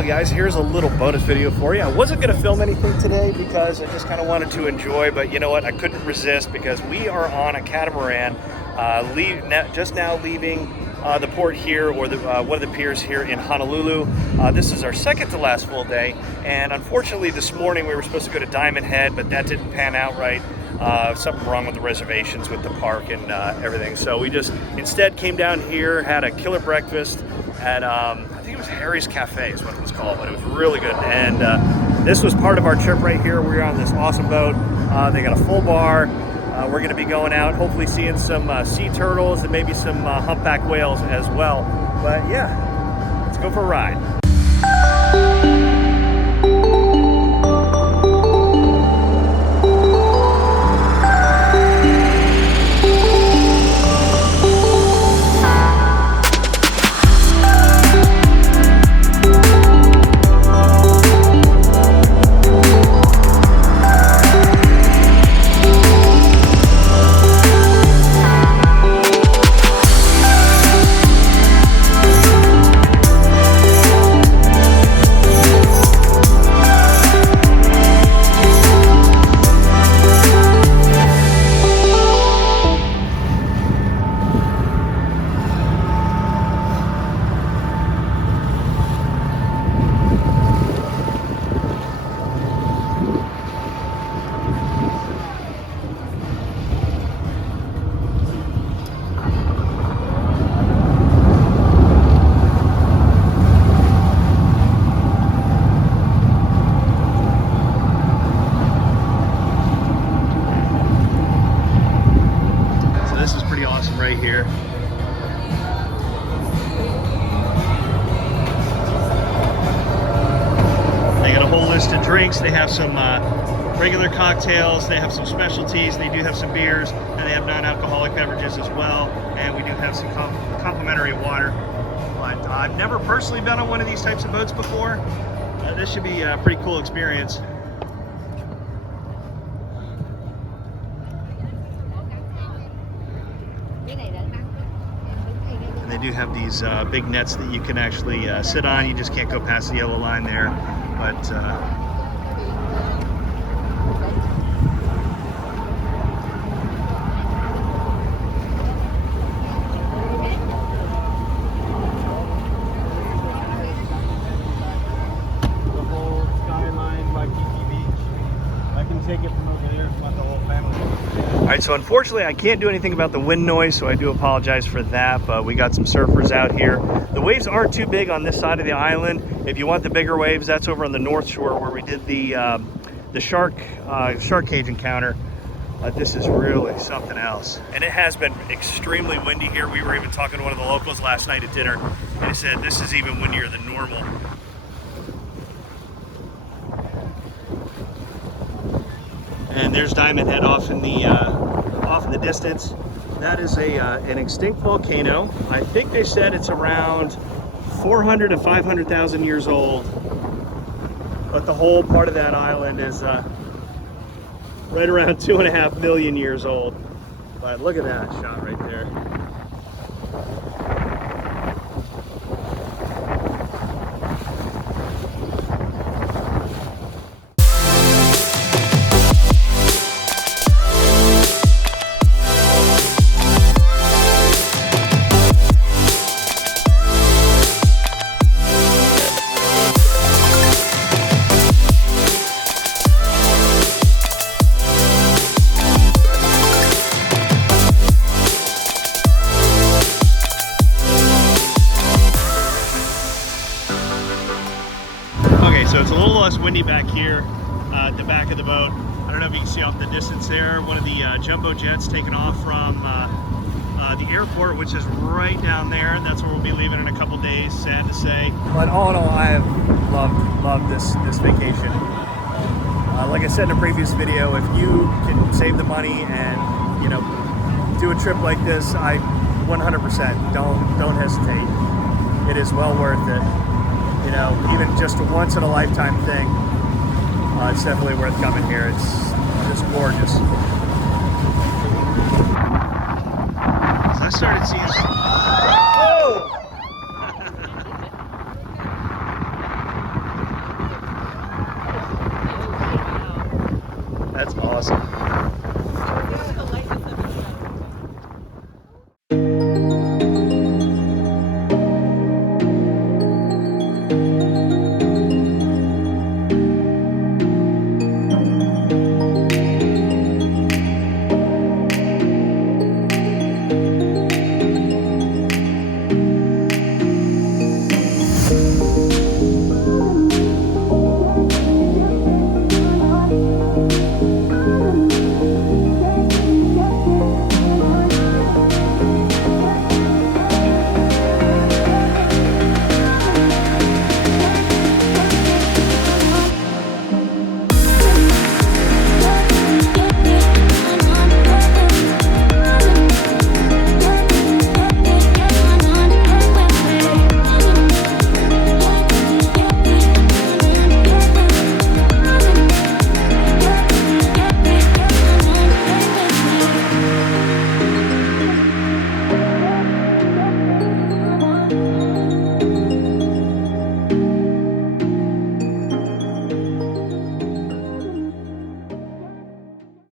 Well guys, here's a little bonus video for you. I wasn't going to film anything today because I just kind of wanted to enjoy, but you know what, I couldn't resist because we are on a catamaran just now leaving the port here, or one of the piers here in Honolulu. This is our second to last full day, and unfortunately this morning we were supposed to go to Diamond Head, but that didn't pan out right. Something wrong with the reservations with the park and everything, so we just instead came down here, had a killer breakfast at I think it was Harry's Cafe is what it was called, but it was really good. And this was part of our trip right here. We're on this awesome boat. They got a full bar. We're going to be going out, hopefully seeing some sea turtles and maybe some humpback whales as well. But yeah, let's go for a ride. Right here. They got a whole list of drinks. They have some regular cocktails, they have some specialties, they do have some beers, and they have non-alcoholic beverages as well, and we do have some complimentary water. But I've never personally been on one of these types of boats before. This should be a pretty cool experience. They do have these big nets that you can actually sit on. You just can't go past the yellow line there. But the whole skyline, Waikiki Beach. I can take it from over there if you want the whole family. all right, so unfortunately I can't do anything about the wind noise, so I do apologize for that, but we got some surfers out here. The waves aren't too big on this side of the island. If you want the bigger waves, that's over on the north shore where we did the shark cage encounter. This is really something else. And it has been extremely windy here. We were even talking to one of the locals last night at dinner, and he said this is even windier than normal. And there's Diamond Head off in the distance. That is an extinct volcano. I think they said it's around 400 to 500,000 years old. But the whole part of that island is right around 2.5 million years old. But look at that shot right there. So it's a little less windy back here at the back of the boat. I don't know if you can see off the distance there, one of the jumbo jets taking off from the airport, which is right down there. That's where we'll be leaving in a couple days, sad to say. But all in all, I have loved this vacation. Like I said in a previous video, if you can save the money and, you know, do a trip like this, I 100% don't hesitate. It is well worth it. You know, even just a once in a lifetime thing, it's definitely worth coming here. It's just gorgeous. So I started seeing. Oh! That's awesome.